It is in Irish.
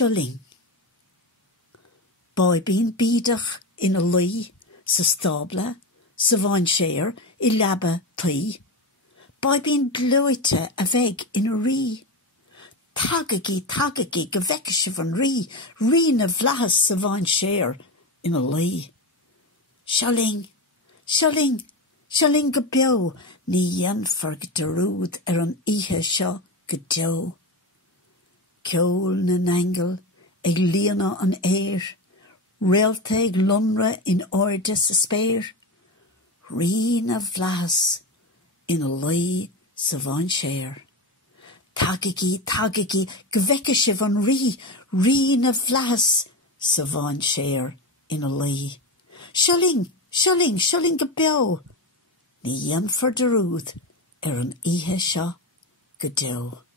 Seo Linn. Bíonn bídach ina luí sa stabla, sa bhain séir, I leaba taí. Bíonn glúite a bheith ina rí. Tacaíocht go bheice sibh an rí na bhlachas sa bhain séir ina luí. Seo Linn, Seo Linn, Seo Linn go beo, ní dhéanfar go darúd an oíche seo go deo. Ceol na nangel ag líana an éir, rialta ag lonra in áirde sa spéir. Rí na bhlachas ina luí sa bhain séir. Tacaíocht go bheice sibh an rí na bhlachas sa bhain séir ina luí. Seo Linn, Seo Linn, Seo Linn go beo, ní dhéanfar darúd an oíche seo go deo.